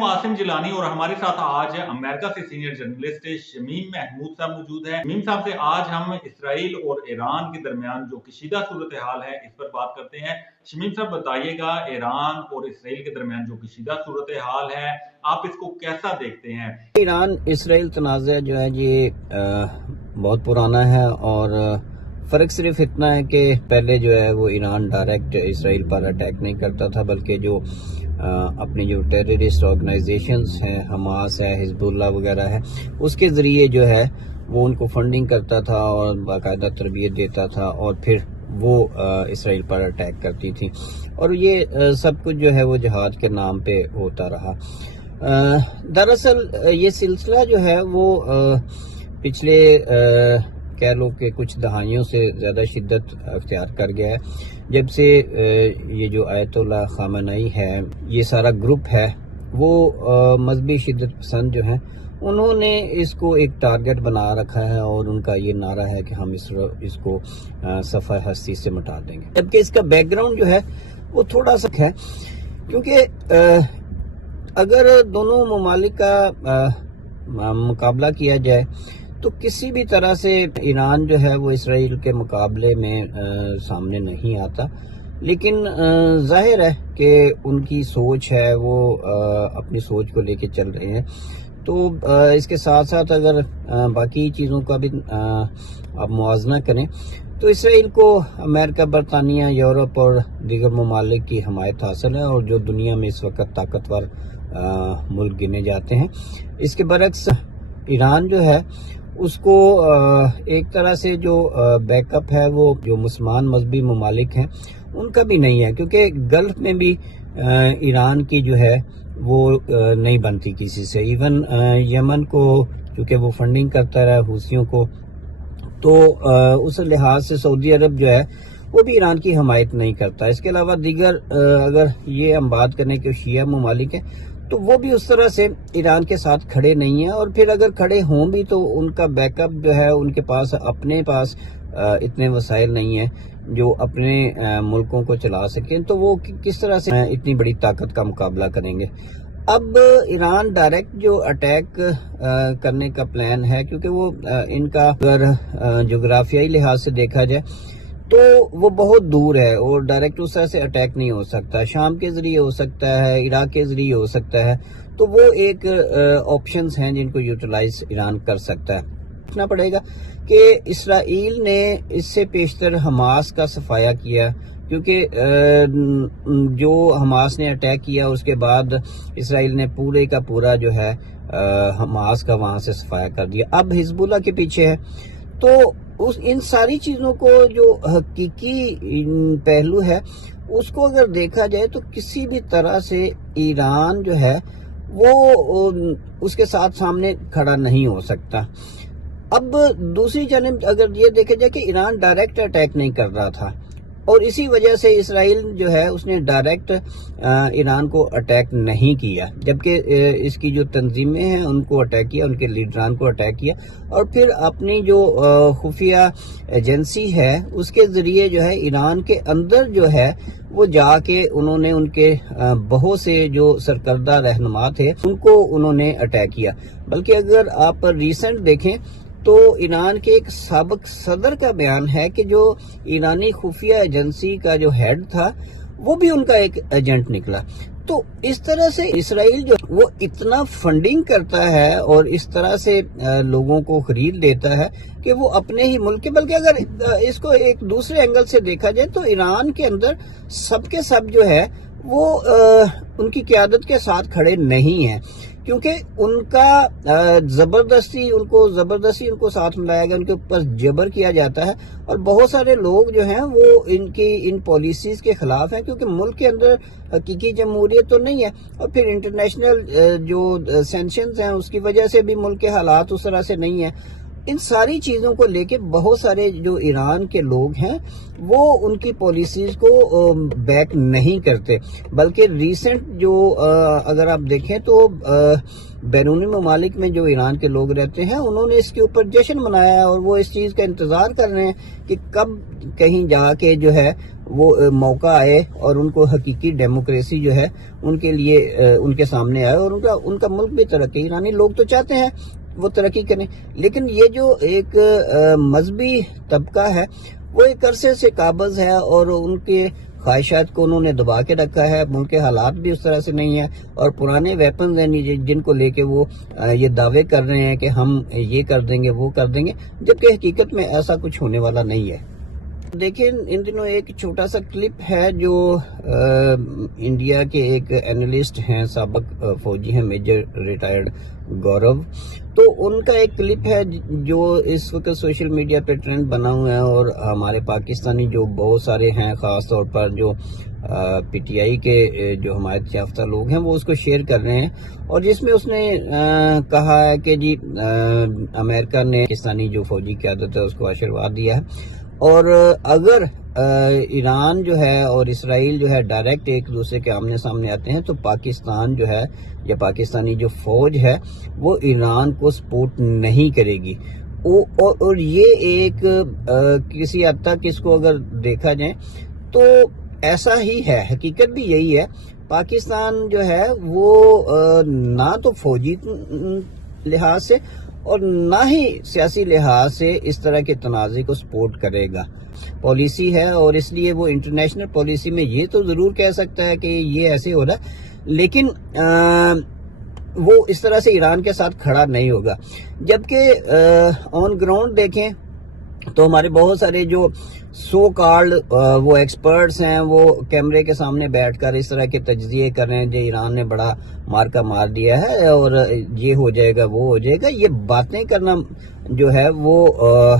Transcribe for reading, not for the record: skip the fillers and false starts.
ہوں عاصم جیلانی اور ہمارے ساتھ آج امریکہ سے سینئر جرنلسٹ شمیم محمود صاحب موجود ہیں۔ شمیم صاحب سے آج ہم اسرائیل اور ایران کے درمیان جو کشیدہ صورتحال ہے اس پر بات کرتے ہیں۔ شمیم صاحب بتائیے گا، ایران اور اسرائیل کے درمیان جو کشیدہ صورتحال ہے آپ اس کو کیسا دیکھتے ہیں؟ ایران اسرائیل تنازع جو ہے یہ بہت پرانا ہے، اور فرق صرف اتنا ہے کہ پہلے جو ہے وہ ایران ڈائریکٹ اسرائیل پر اٹیک نہیں کرتا تھا، بلکہ جو اپنی جو ٹیررسٹ آرگنائزیشنز ہیں، حماس ہے، حزب اللہ وغیرہ ہے، اس کے ذریعے جو ہے وہ ان کو فنڈنگ کرتا تھا اور باقاعدہ تربیت دیتا تھا، اور پھر وہ اسرائیل پر اٹیک کرتی تھی، اور یہ سب کچھ جو ہے وہ جہاد کے نام پہ ہوتا رہا۔ دراصل یہ سلسلہ جو ہے وہ پچھلے کہہ لو کہ کچھ دہائیوں سے زیادہ شدت اختیار کر گیا ہے، جب سے یہ جو آیت اللہ خامنئی ہے، یہ سارا گروپ ہے، وہ مذہبی شدت پسند جو ہیں، انہوں نے اس کو ایک ٹارگٹ بنا رکھا ہے، اور ان کا یہ نعرہ ہے کہ ہم اس کو صفحہ ہستی سے مٹا دیں گے۔ جبکہ اس کا بیک گراؤنڈ جو ہے وہ تھوڑا سا ہے، کیونکہ اگر دونوں ممالک کا مقابلہ کیا جائے تو کسی بھی طرح سے ایران جو ہے وہ اسرائیل کے مقابلے میں سامنے نہیں آتا، لیکن ظاہر ہے کہ ان کی سوچ ہے، وہ اپنی سوچ کو لے کے چل رہے ہیں۔ تو اس کے ساتھ ساتھ اگر باقی چیزوں کا بھی آپ موازنہ کریں تو اسرائیل کو امریکہ، برطانیہ، یورپ اور دیگر ممالک کی حمایت حاصل ہے، اور جو دنیا میں اس وقت طاقتور ملک گنے جاتے ہیں۔ اس کے برعکس ایران جو ہے اس کو ایک طرح سے جو بیک اپ ہے وہ جو مسلمان مذہبی ممالک ہیں ان کا بھی نہیں ہے، کیونکہ گلف میں بھی ایران کی جو ہے وہ نہیں بنتی کسی سے۔ ایون یمن کو چونکہ وہ فنڈنگ کرتا رہا حوثیوں کو، تو اس لحاظ سے سعودی عرب جو ہے وہ بھی ایران کی حمایت نہیں کرتا۔ اس کے علاوہ دیگر اگر یہ ہم بات کریں کہ شیعہ ممالک ہیں تو وہ بھی اس طرح سے ایران کے ساتھ کھڑے نہیں ہیں، اور پھر اگر کھڑے ہوں بھی تو ان کا بیک اپ جو ہے ان کے پاس اپنے پاس اتنے وسائل نہیں ہیں جو اپنے ملکوں کو چلا سکیں، تو وہ کس طرح سے اتنی بڑی طاقت کا مقابلہ کریں گے۔ اب ایران ڈائریکٹ جو اٹیک کرنے کا پلان ہے، کیونکہ وہ ان کا اگر جغرافیائی لحاظ سے دیکھا جائے تو وہ بہت دور ہے، اور ڈائریکٹ اس طرح سے اٹیک نہیں ہو سکتا، شام کے ذریعے ہو سکتا ہے، عراق کے ذریعے ہو سکتا ہے، تو وہ ایک آپشنز ہیں جن کو یوٹیلائز ایران کر سکتا ہے۔ دیکھنا پڑے گا کہ اسرائیل نے اس سے پیشتر حماس کا صفایا کیا، کیونکہ جو حماس نے اٹیک کیا اس کے بعد اسرائیل نے پورے کا پورا جو ہے حماس کا وہاں سے صفایا کر دیا، اب حزب اللہ کے پیچھے ہے۔ تو ان ساری چیزوں کو جو حقیقی پہلو ہے اس کو اگر دیکھا جائے تو کسی بھی طرح سے ایران جو ہے وہ اس کے ساتھ سامنے کھڑا نہیں ہو سکتا۔ اب دوسری جانب اگر یہ دیکھا جائے کہ ایران ڈائریکٹ اٹیک نہیں کر رہا تھا، اور اسی وجہ سے اسرائیل جو ہے اس نے ڈائریکٹ ایران کو اٹیک نہیں کیا، جبکہ اس کی جو تنظیمیں ہیں ان کو اٹیک کیا، ان کے لیڈران کو اٹیک کیا، اور پھر اپنی جو خفیہ ایجنسی ہے اس کے ذریعے جو ہے ایران کے اندر جو ہے وہ جا کے انہوں نے ان کے بہت سے جو سرکردہ رہنما تھے ان کو انہوں نے اٹیک کیا۔ بلکہ اگر آپ ریسنٹ دیکھیں تو ایران کے ایک سابق صدر کا بیان ہے کہ جو ایرانی خفیہ ایجنسی کا جو ہیڈ تھا وہ بھی ان کا ایک ایجنٹ نکلا۔ تو اس طرح سے اسرائیل جو وہ اتنا فنڈنگ کرتا ہے اور اس طرح سے لوگوں کو خرید لیتا ہے کہ وہ اپنے ہی ملک کے، بلکہ اگر اس کو ایک دوسرے اینگل سے دیکھا جائے تو ایران کے اندر سب کے سب جو ہے وہ ان کی قیادت کے ساتھ کھڑے نہیں ہیں، کیونکہ ان کا زبردستی ان کو ساتھ ملایا گیا، ان کے اوپر جبر کیا جاتا ہے، اور بہت سارے لوگ جو ہیں وہ ان پالیسیز کے خلاف ہیں، کیونکہ ملک کے اندر حقیقی جمہوریت تو نہیں ہے، اور پھر انٹرنیشنل جو سینکشنز ہیں اس کی وجہ سے بھی ملک کے حالات اس طرح سے نہیں ہیں، ان ساری چیزوں کو لے کے بہت سارے جو ایران کے لوگ ہیں وہ ان کی پالیسیز کو بیک نہیں کرتے، بلکہ ریسنٹ جو اگر آپ دیکھیں تو بیرونی ممالک میں جو ایران کے لوگ رہتے ہیں انہوں نے اس کے اوپر جشن منایا ہے، اور وہ اس چیز کا انتظار کر رہے ہیں کہ کب کہیں جا کے جو ہے وہ موقع آئے اور ان کو حقیقی ڈیموکریسی جو ہے ان کے لیے ان کے سامنے آئے، اور ان کا ملک بھی ترقی، ایرانی لوگ تو چاہتے ہیں وہ ترقی کریں، لیکن یہ جو ایک مذہبی طبقہ ہے وہ ایک عرصے سے قابض ہے، اور ان کے خواہشات کو انہوں نے دبا کے رکھا ہے، ملک کے حالات بھی اس طرح سے نہیں ہیں، اور پرانے ویپنز ہیں جن کو لے کے وہ یہ دعوے کر رہے ہیں کہ ہم یہ کر دیں گے وہ کر دیں گے، جبکہ حقیقت میں ایسا کچھ ہونے والا نہیں ہے۔ دیکھیں ان دنوں ایک چھوٹا سا کلپ ہے جو انڈیا کے ایک اینالسٹ ہیں، سابق فوجی ہیں، میجر ریٹائرڈ گورو، تو ان کا ایک کلپ ہے جو اس وقت سوشل میڈیا پہ ٹرینڈ بنا ہوا ہے، اور ہمارے پاکستانی جو بہت سارے ہیں، خاص طور پر جو پی ٹی آئی کے جو حمایت یافتہ لوگ ہیں وہ اس کو شیئر کر رہے ہیں، اور جس میں اس نے کہا ہے کہ جی امریکہ نے پاکستانی جو فوجی قیادت ہے اس کو آشیرواد دیا ہے، اور اگر ایران جو ہے اور اسرائیل جو ہے ڈائریکٹ ایک دوسرے کے آمنے سامنے آتے ہیں تو پاکستان جو ہے یا پاکستانی جو فوج ہے وہ ایران کو سپورٹ نہیں کرے گی، اور یہ ایک کسی حد تک اس کو اگر دیکھا جائے تو ایسا ہی ہے، حقیقت بھی یہی ہے۔ پاکستان جو ہے وہ نہ تو فوجی لحاظ سے اور نہ ہی سیاسی لحاظ سے اس طرح کے تنازع کو سپورٹ کرے گا، پالیسی ہے، اور اس لیے وہ انٹرنیشنل پالیسی میں یہ تو ضرور کہہ سکتا ہے کہ یہ ایسے ہو رہا ہے، لیکن وہ اس طرح سے ایران کے ساتھ کھڑا نہیں ہوگا۔ جبکہ آن گراؤنڈ دیکھیں تو ہمارے بہت سارے جو سو کالڈ وہ ایکسپرٹس ہیں وہ کیمرے کے سامنے بیٹھ کر اس طرح کے تجزیے کر رہے ہیں کہ ایران نے بڑا مارکا مار دیا ہے اور یہ ہو جائے گا وہ ہو جائے گا، یہ باتیں کرنا جو ہے وہ